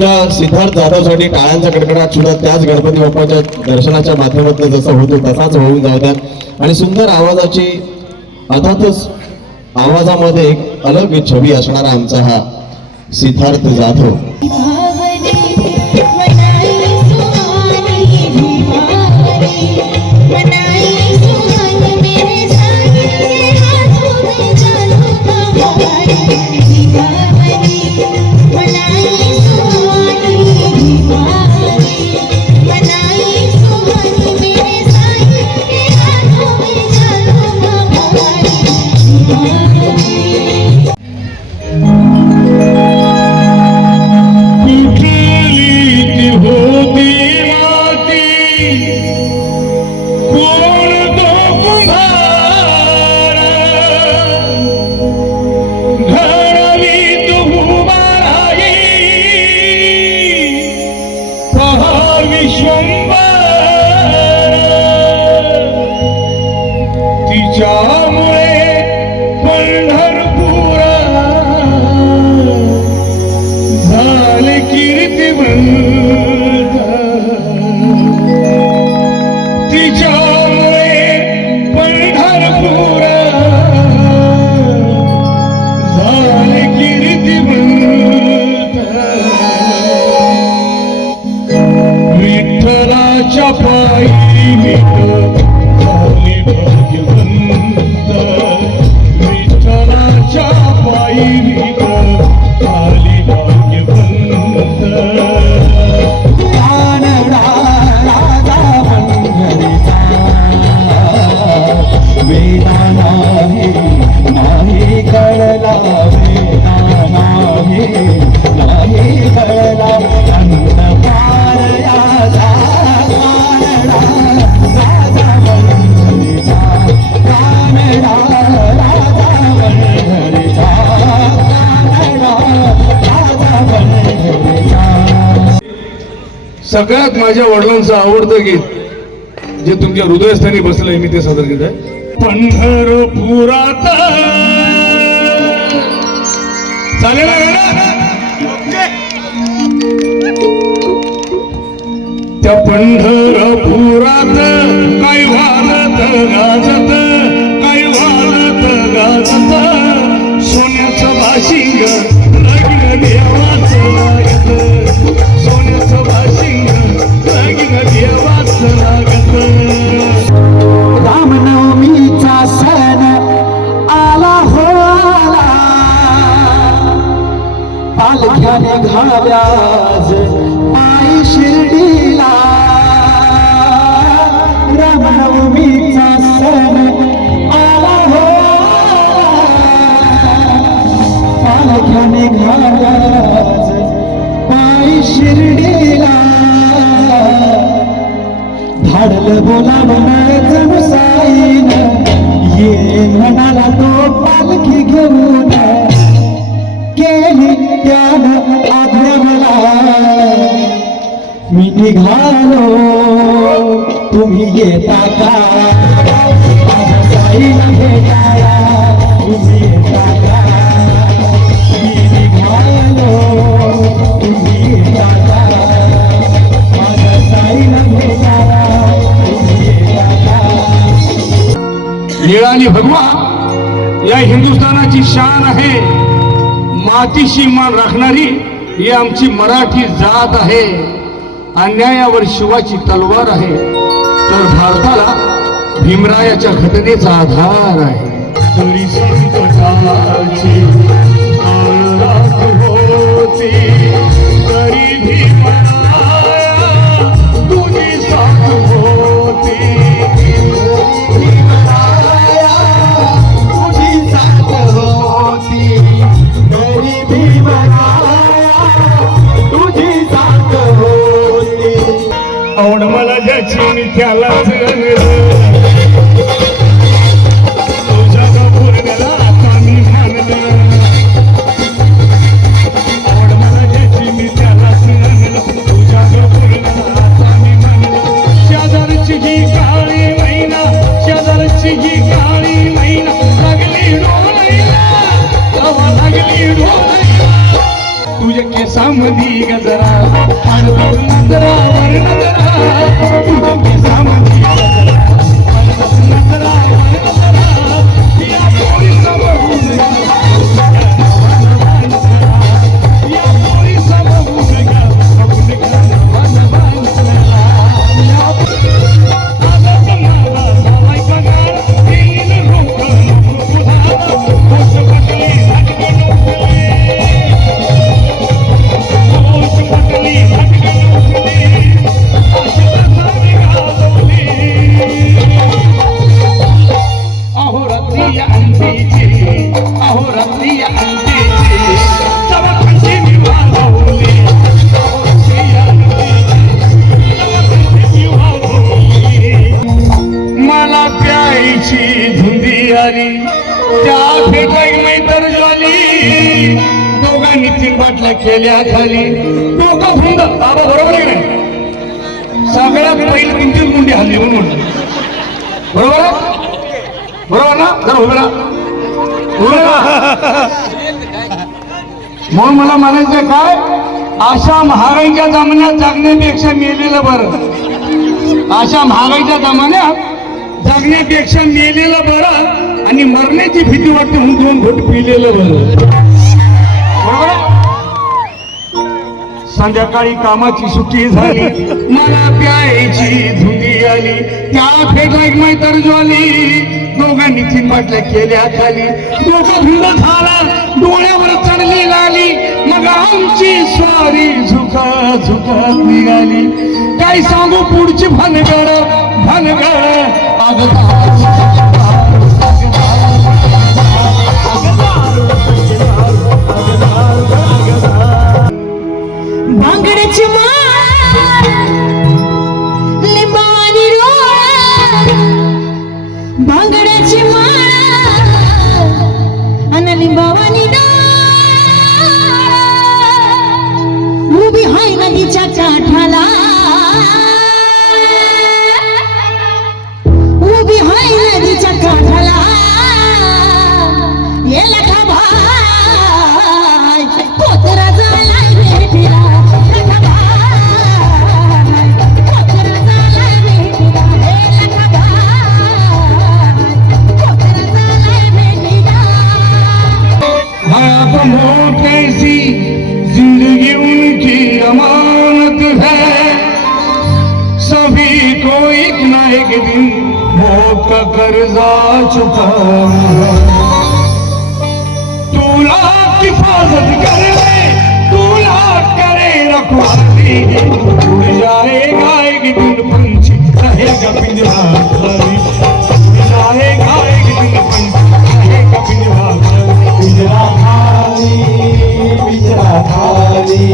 तर आमच्या सिद्धार्थ जाधवसाठी टाळ्यांचा कडकडाट सुद्धा त्याच गणपती बाप्पाच्या दर्शनाच्या माध्यमातून जसं होतो तसाच होऊन जाऊ द्यात आणि सुंदर आवाजाची अर्थातच आवाजामध्ये एक अलग छबी असणारा आमचा हा सिद्धार्थ जाधव. तिच्यामुळे पंढर सगळ्यात माझ्या वडिलांचं आवडतं गीत जे तुमच्या हृदयस्थानी बसलंय मी ते सादर केलं आहे पंढरपुरात. चालेल? त्या पंढरपुरात काही वाजत गाजत धाडलं बोलावं जणू ये म्हणाला तो पालखी घेऊन केली त्यान आज्ञा मला मी निघालो तुम्ही येता का? माझ्या साईला भेटायला. तुम्ही येता का? आणि भगवा या हिंदुस्थानाची शान आहे. मातीशी मान राखणारी ही आमची मराठी जात आहे. अन्यायावर शिवाची तलवार आहे. तर भारताला भीमरायाच्या घटनेचा आधार आहे. मधी गजरा पडतो नजरा वर झाली. त्या फेटाई मैतर झाली. दोघांनी तीन बाटल्या केल्या खाली. डोका हुंड बाबा बरोबर आहे नाही? सगळ्यात पहिले तीन तीन गुंडी हल्ली म्हणून बरोबर बरोबर ना? जर उभरा म्हणून मला म्हणायचं काय? अशा महागाईच्या जमान्यात जगण्यापेक्षा मेलेलं बरं. अशा महागाईच्या जमान्यात जगण्यापेक्षा मेलेलं बरं. आणि मरण्याची भीती वाटते म्हणून दोन घोट पिलेलं बरं. संध्याकाळी कामाची सुट्टी झाली. मला प्यायची धुंदी आली. त्या फेटा एक मैत्र ज्वाली. दोघांनी तीन बाटल्या केल्या खाली. डोकं धुंद झाला. डोळ्यावर चढली लाली. मग आमची स्वारी झुका झुकत निघाली. काय सांगू पुढची भानगड भानगड आग कर्जा तू लाख हिफाजत करे लाख करे रखवाली। उड़ जाएगा एक दिन पंछी रहेगा पिंजरा खाली उड़ जाएगा एक दिन पंछी रहेगा पिंजरा खाली पिंजरा खाली पिंजरा खाली।